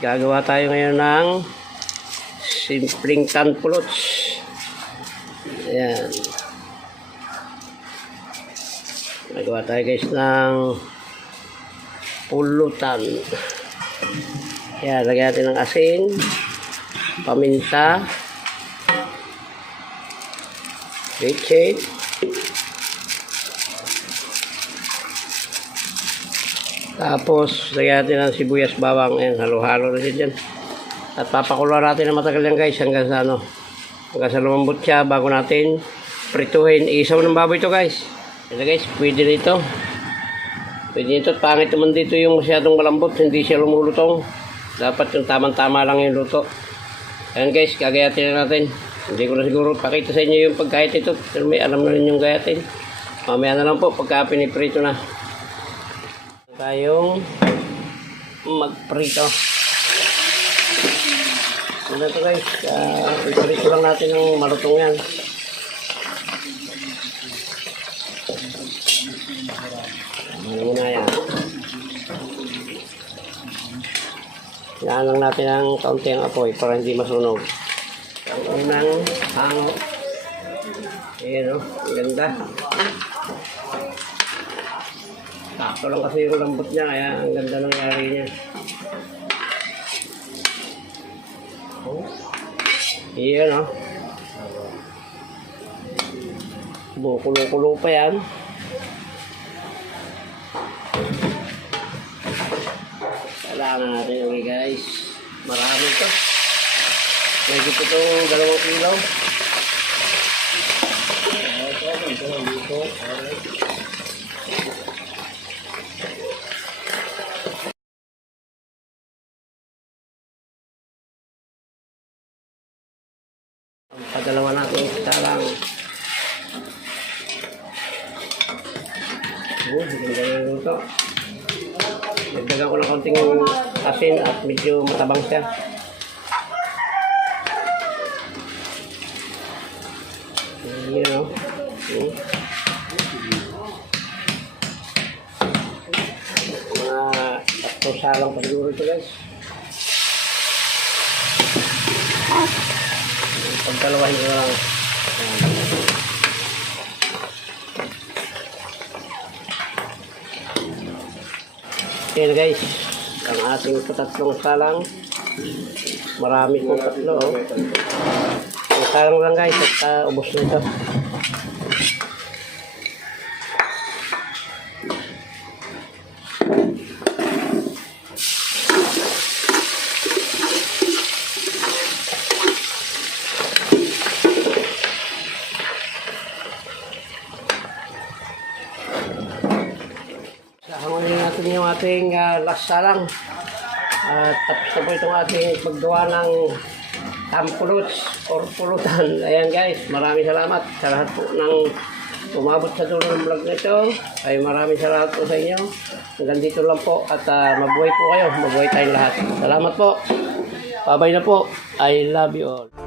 Gagawa tayo ngayon ng simpleng tanpuluts. Ayan. Gagawa tayo guys ng pulutan. Ayan, lagyan natin ng asin, paminta, leche, tapos lagyan natin ng sibuyas, bawang. Ayan, halo-halo na siya dyan. At papakuluan natin ng matagal yan guys hanggang sa hanggang sa lumambot siya bago natin prituhin. Isaw ng baboy ito guys. Ayan guys, pwede nito. Pwede nito. Pangit naman dito yung masyadong malambot, hindi siya lumulutong. Dapat yung tamang-tama lang yung luto. Ayan guys, gagayatin na natin. Hindi ko na siguro pakita sa inyo yung pagkayat ito, pero may alam na rin yung gayatin. Mamaya na lang po pagka piniprito na. Tayong magprito. Ano ito guys, iprito lang natin ng malutong yan. Ano muna yan. Yan lang natin ang kaunti ang apoy para hindi masunog. Ang unang hango. Ayan o, ang ganda. Sakto lang kasi yung lambot niya, kaya ang ganda ng yari niya. Oh. Iyan o. Bukulo-kulo pa yan. Kailangan natin yung guys. Marami ito. Medyo itong 2 kilo. Dito. Pagdalawa natin isa lang. Ganda yung luto. Nagdagan ko ng konting asin at medyo matabang siya. Ayan o. Mga 3 salang pa siguro ito guys. Pagdalawahin ko lang. Ayan guys, ang ating 3 salang. Marami pong 3. Oh. Ang salang lang guys at ubos na ito. Hangunin natin yung ating last salang. Tapos na po itong ating paggawa ng tampuluts or pulutan. Ayan guys, maraming salamat sa lahat po ng umabot sa dulo ng vlog nito. Ay maraming salamat po sa inyo. Hanggang dito lang po at mabuhay po kayo. Mabuhay tayong lahat. Salamat po. Bye-bye na po. I love you all.